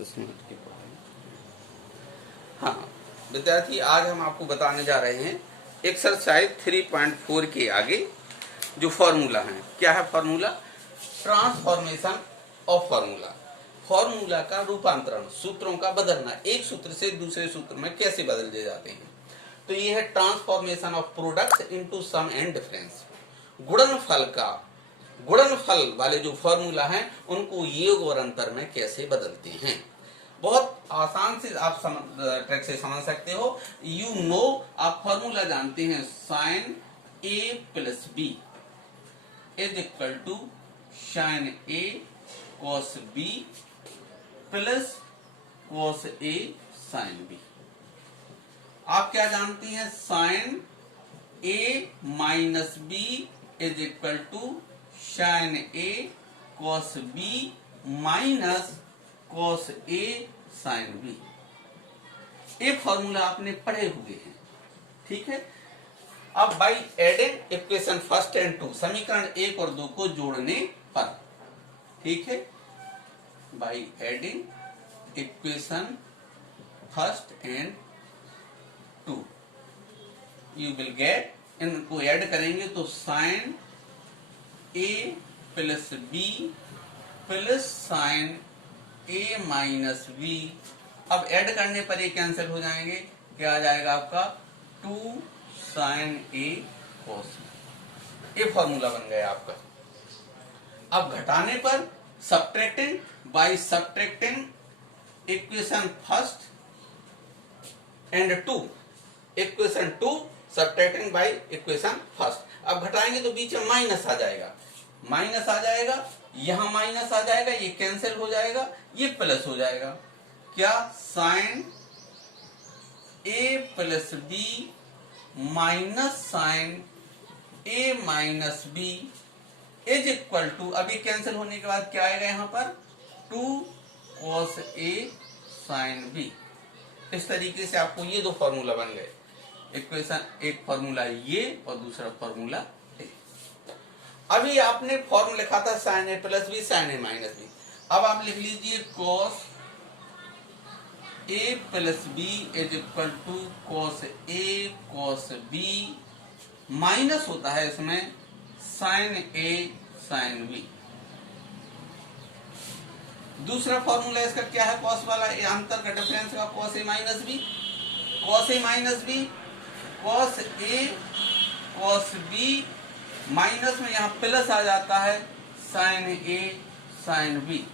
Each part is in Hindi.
10 मिनट की पढ़ाई। हाँ विद्यार्थी, आज हम आपको बताने जा रहे हैं एक्सरसाइज 3.4 के आगे जो फॉर्मूला है। क्या है formula? Transformation of formula. Formula का रूपांतरण, सूत्रों का बदलना, एक सूत्र से दूसरे सूत्र में कैसे बदल दिए जाते हैं। तो ये है transformation of products into sum and difference. गुणनफल वाले जो फॉर्मूला हैं उनको योग और अंतर में कैसे बदलते हैं। बहुत आसान से आप ट्रिक से समझ सकते हो। यू नो, आप फॉर्मूला जानते हैं, sine A plus B is equal to sine A cos B plus cos A sine B. आप क्या जानते हैं? Sine A minus B is equal to sine A cos B minus cos A sine B. ये फॉर्मूला आपने पढ़े हुए हैं, ठीक है। अब by adding equation first and two, समीकरण 1 और 2 को जोड़ने पर, ठीक है, by adding equation first and to you will get, इनको ऐड करेंगे तो sign A plus B plus sine A minus B. अब ऐड करने पर ये कैंसिल हो जाएंगे, क्या आ जाएगा आपका? 2 साइन ए कॉस। ये फॉर्मूला बन गया आपका। अब घटाने पर subtracting by subtracting equation first and two, equation 2 subtracting by equation first. अब घटाएंगे तो बीच में माइनस आ जाएगा, माइनस आ जाएगा, यहां माइनस आ जाएगा, ये कैंसिल हो जाएगा, ये प्लस हो जाएगा। क्या? Sine A plus B minus sine A minus B is equal to, अभी कैंसिल होने के बाद क्या आएगा यहां पर? 2 कॉस ए साइन बी। इस तरीके से आपको ये दो फॉर्मूला बन गए। इक्वेशन, एक फॉर्मूला ये और दूसरा फॉर्मूला ए। अभी आपने फॉर्मूला लिखा था sine A plus B sine A minus B. अब आप लिख लीजिए cos A plus B is equal to cos A cos B, minus होता है इसमें साइन ए साइन बी। दूसरा फॉर्मूला इसका क्या है? कॉस वाला, ये अंतर का डिफरेंस का, cos A minus B, cos A minus B, cos A cos B, minus में यहां प्लस आ जाता है साइन ए साइन बी।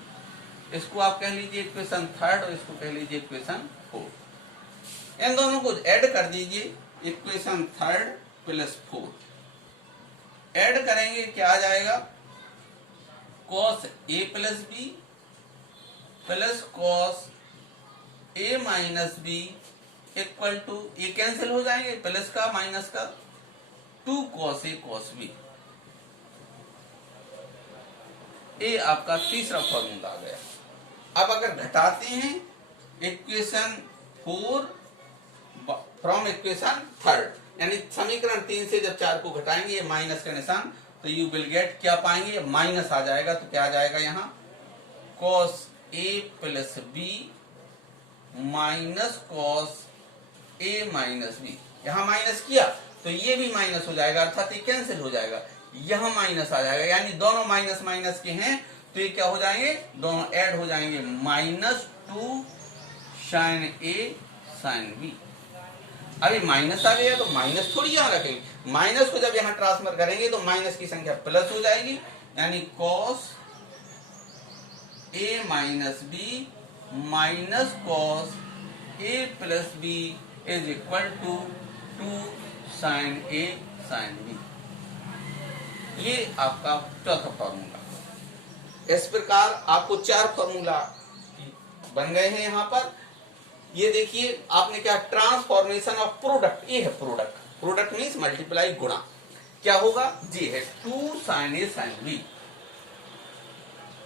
इसको आप कह लीजिए इक्वेशन थर्ड और इसको कह लीजिए इक्वेशन फोर्थ। इन दोनों को ऐड कर दीजिए, equation third plus fourth. Add करेंगे क्या आ जाएगा? Cos A plus B plus cos A minus B equal to, ये कैंसिल हो जाएंगे प्लस का माइनस का, 2 कॉस ए कॉस बी। ये आपका तीसरा फॉर्मूला आ गया। अब अगर घटाते हैं इक्वेशन 4 फ्रॉम इक्वेशन थर्ड, यानी समीकरण 3 से जब 4 को घटाएंगे, ये माइनस का निशान, तो यू विल गेट, क्या पाएंगे? माइनस आ जाएगा। तो क्या आ जाएगा यहाँ? Cos A plus B minus cos A minus B. यहाँ माइनस किया तो ये भी माइनस हो जाएगा, अर्थात ये कैंसिल हो जाएगा, यहां माइनस आ जाएगा, यानी दोनों माइनस माइनस के हैं तो ये क्या हो जाएंगे? दोनों ऐड हो जाएंगे, -2 साइन ए साइन बी। अभी माइनस आ गया तो माइनस थोड़ी यहां रखेंगे, माइनस को जब यहां ट्रांसफर करेंगे तो माइनस की संख्या प्लस हो जाएगी, यानी cos A minus B minus cos A plus B is equal to 2 sine A sine B. ये आपका चौथा फॉर्मूला। इस प्रकार आपको 4 फॉर्मूला बन गए हैं यहाँ पर। ये देखिए आपने क्या, ट्रांसफॉर्मेशन ऑफ प्रोडक्ट, ये है प्रोडक्ट, प्रोडक्ट मीन्स मल्टीप्लाई, गुणा। क्या होगा? जी है 2 sine A sine B,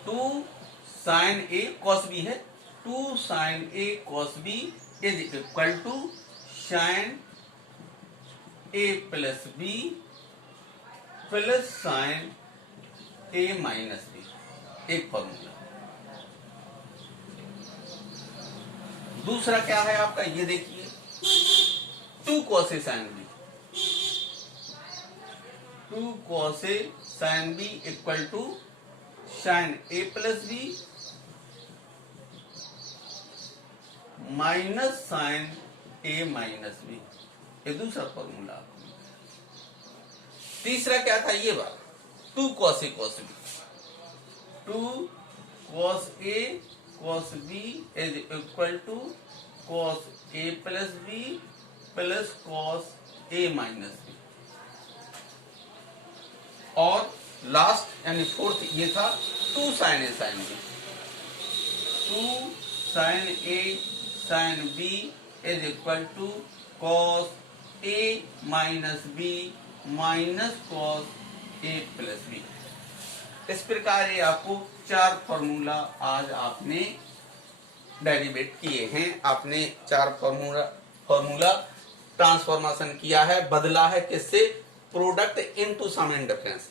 2 sine A cos B है, 2 sine A cos B is equal to sine A plus B plus sine A minus B. एक फॉर्मूला। दूसरा क्या है आपका, ये देखिए 2 cos A sin B, 2 cos A sin B equal to sin A plus B minus sin A minus B, ये दूसरा फॉर्मूला। तीसरा क्या था, ये बात 2 cos A cos B, 2 cos A cos B is equal to cos A plus B plus cos A minus B। और लास्ट यानी फोर्थ ये था 2 sin A sin B, 2 sin A sin B is equal to cos A minus B minus cos A plus B। इस प्रकार ये आपको 4 फॉर्मूला आज आपने डेरिवेट किए हैं। आपने 4 फॉर्मूला ट्रांसफॉर्मेशन किया है, बदला है किससे, product into sum and difference,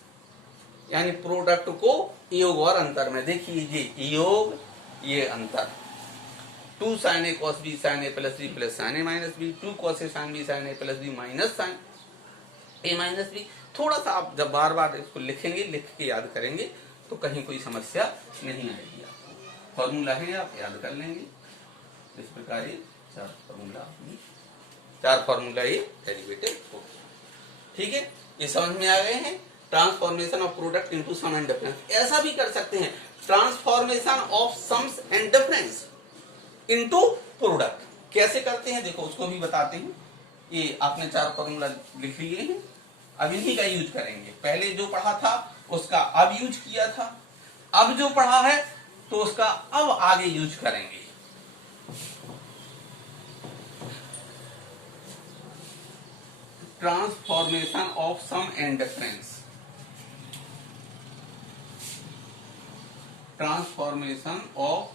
यानी प्रोडक्ट को योग और अंतर में। देखिए ये योग, ये अंतर, 2 sin A cos B sin A plus B plus sin A minus B, 2 cos A sin B sin A plus B minus sin A minus B। थोड़ा सा आप जब बार बार इसको लिखेंगे, लिख के याद करेंगे तो कहीं कोई समस्या नहीं आएगी। आपको फॉर्मूला है, आप याद कर लेंगे। इस प्रकार ये 4 फॉर्मूला ये डेरिवेटिव हो। ठीक है, ये समझ में आ गए हैं। Transformation of product into sum and difference. ऐसा भी कर सकते हैं, transformation of sums and difference into product. कैसे करते हैं देखो, उसको भी बताते हैं। ये आपने 4 फॉर्मूला लिख लिए हैं, अब इन्हीं का यूज करेंगे। पहले जो पढ़ा था उसका अब यूज किया था, अब जो पढ़ा है तो उसका अब आगे यूज करेंगे। Transformation of sum and difference, transformation of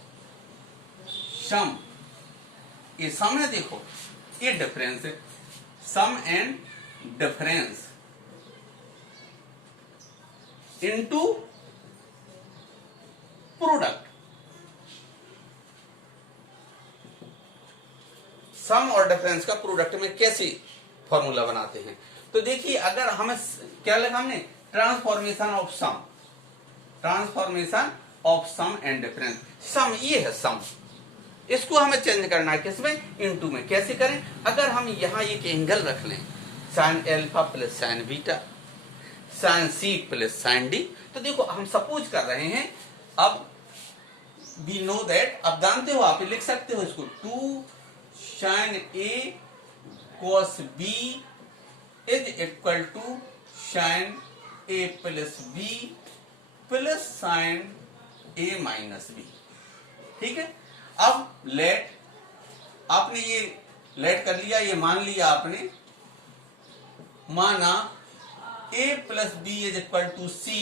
sum, ये सम है देखो, ये डिफरेंस है, sum and difference into product. Sum और डिफरेंस का प्रोडक्ट में कैसे फॉर्मूला बनाते हैं, तो देखिए अगर हमें क्या लगा, हमने transformation of sum, transformation of sum and difference. Sum ये है सम, इसको हमें चेंज करना है किसमें, इनटू में। कैसे करें, अगर हम यहां एक एंगल रख लें, sine alpha plus sine beta, sine C plus sine D, तो देखो हम सपोज कर रहे हैं, अब वी नो दैट, अब जानते हो, आप लिख सकते हो इसको, 2 sin A cos B is equal to sin A plus B plus sin A minus B। ठीक है, अब लेट, आपने ये लेट कर लिया, ये मान लिया आपने, माना A plus B is equal to C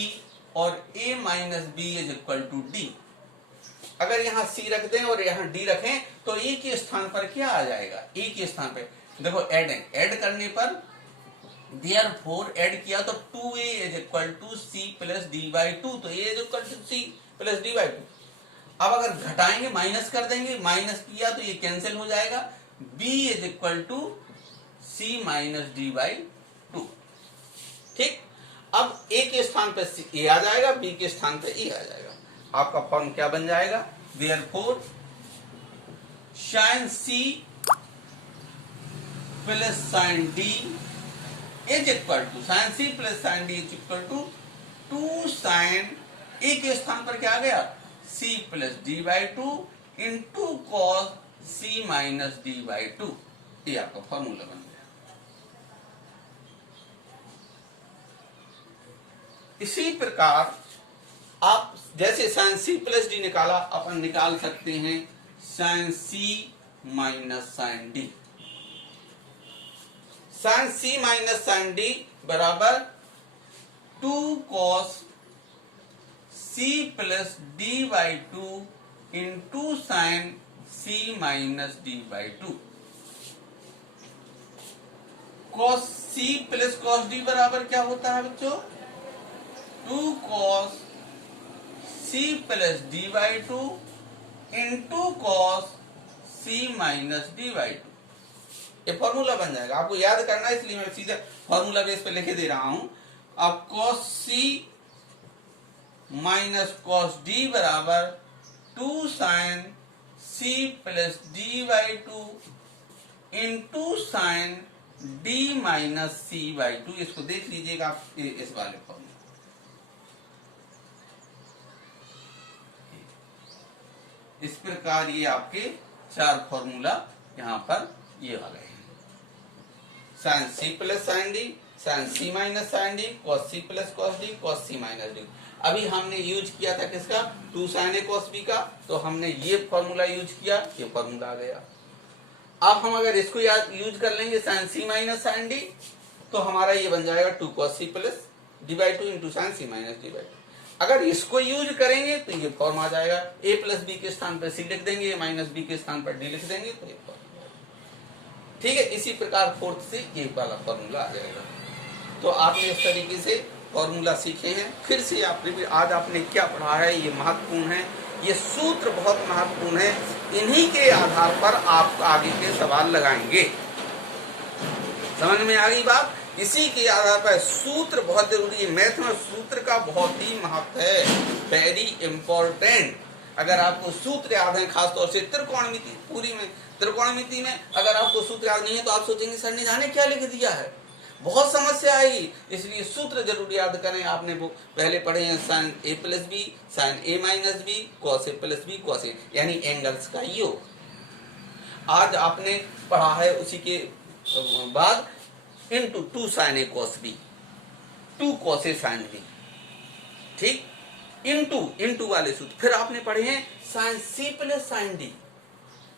और A minus B is equal to D। अगर यहां C रख दें और यहां D रखें तो A के स्थान पर क्या आ जाएगा, A के स्थान पे देखो ऐड करने पर, देयरफॉर ऐड किया तो 2A is equal to C plus D by 2, तो A is equal to C plus D by 2। अब अगर घटाएंगे, माइनस कर देंगे, माइनस किया तो ये कैंसिल हो जाएगा, B is equal to C minus D by 2। ठीक, अब A के स्थान पे A आ जाएगा, B के स्थान पे A आ जाएगा। आपका फॉर्म क्या बन जाएगा, therefore sin C plus sin D is equal to, sin C plus sin D is equal to 2 sin A के स्थान पर क्या आ गया, C plus D by 2 into cos C minus D by 2। ये आपका फॉर्मूला बन गया। इसी प्रकार आप जैसे sin C प्लस D निकाला, अपन निकाल सकते हैं sin C minus sin D। sin C minus sin D बराबर 2 cos C plus D by 2 into sin C minus D by 2। cos C plus cos D बराबर क्या होता है बच्चों, 2 cos C plus D by 2 into cos C minus D by two, ये फॉर्मूला बन जाएगा। आपको याद करना है इसलिए मैं सीधा फॉर्मूला बेस पे लिखे दे रहा हूं। अब cos C minus cos D बराबर 2 sine C plus D by two into sine D minus C by two. इसको देख लीजिएगा आप इस वाले फॉर्मूला। इस प्रकार ये आपके 4 फॉर्मूला यहाँ पर ये वाले हैं। Sine C plus sine D, sine C minus sine D, cos C plus cos D, cos C minus D. अभी हमने यूज किया था किसका, 2 साइन ए कॉस बी का, तो हमने ये फॉर्मूला यूज किया, ये फॉर्मूला आ गया। अब हम अगर इसको यूज कर लेंगे sine C minus sine D, तो हमारा ये बन जाएगा 2 cos C plus D by two into sine C minus D by two. अगर इसको यूज करेंगे तो ये फॉर्म आ जाएगा, ए प्लस बी के स्थान पर सी लिख देंगे, माइनस बी के स्थान पर डी लिख देंगे, तो ये फॉर्म। ठीक है, इसी प्रकार फोर्थ से ये वाला फॉर्मूला आ जाएगा। तो आपने इस तरीके से फॉर्मूला सीखे हैं। फिर से आपने आज आपने क्या पढ़ा है ये महत्वपूर्ण है, ये सूत्र बहुत महत्वपूर्ण है। इन्हीं के आधार पर आप आगे के सवाल लगाएंगे। समझ में आ गई बात? इसी के आधार पर सूत्र बहुत जरूरी है। मैथ में सूत्र का बहुत ही महत्व है, वेरी इंपॉर्टेंट। अगर आपको सूत्र याद है, खासतौर से त्रिकोणमिति, पूरी में त्रिकोणमिति में अगर आपको सूत्र याद नहीं है तो आप सोचेंगे सर ने जाने क्या लिख दिया है, बहुत समस्या आएगी। इसलिए सूत्र जरूर याद करें। आपने वो पहले पढ़े हैं, sine A plus B, sine A minus B, cos A plus B, cos A, यानी एंगल्स का योग। आज आपने पढ़ा है उसी के बाद into 2 sine A cos B, 2 cos A sine B, ठीक, इंटू वाले सूत्र। फिर आपने पढ़े हैं sine C plus sine D,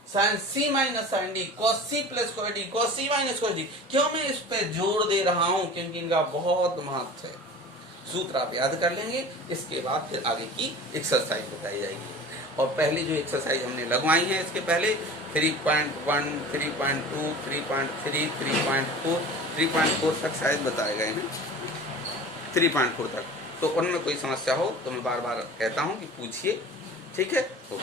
sine C minus sine D, cos C plus cos D, cos C minus cos D. क्यों मैं इस पे जोर दे रहा हूं? क्योंकि इनका बहुत महत्व है। सूत्र आप याद कर लेंगे, इसके बाद फिर आगे की एक्सरसाइज बताई जाएगी। और पहले जो एक्सरसाइज हमने लगवाई है इसके पहले 3.1, 3.2, 3.3, 3.4, 3.4 तक शायद बताए गए हैं, 3.4 तक। तो उनमें कोई समस्या हो तो मैं बार बार कहता हूं कि पूछिए, ठीक है। तो